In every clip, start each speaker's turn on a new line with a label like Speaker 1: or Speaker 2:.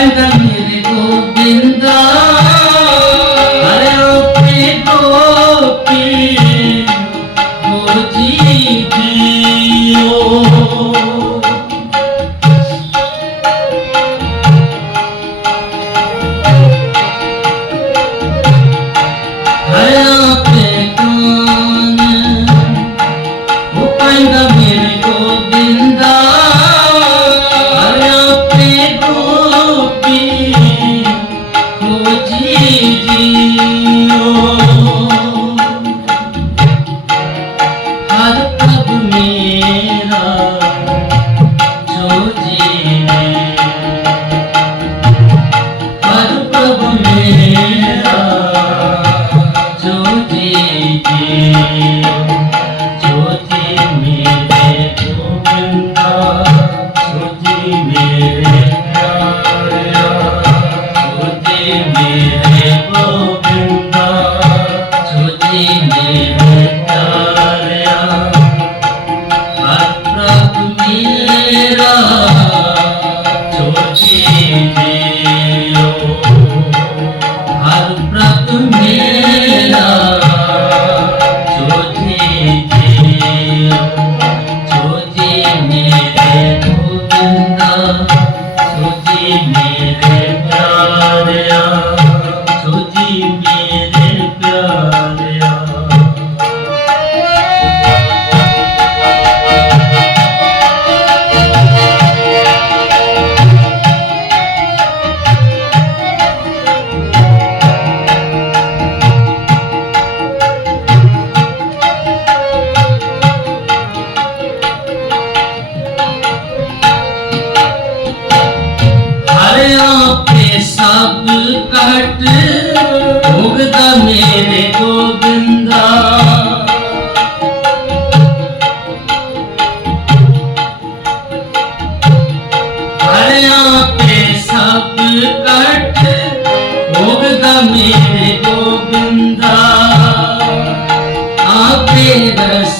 Speaker 1: 欢迎各位。Thank you. Oh, oh. ਸਭ ਘਟ ਭੋਗਦਾ ਮੇਰੇ ਗੋਬਿੰਦਾ। ਹਰਿਆ ਤੇ ਸਭ ਘਟ ਭੋਗਦਾ ਮੇਰੇ ਗੋਬਿੰਦਾ। ਆਪੇ ਰਸ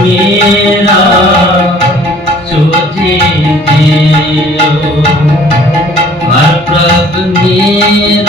Speaker 1: মেরা চোখে দিও আর প্রভু মেরা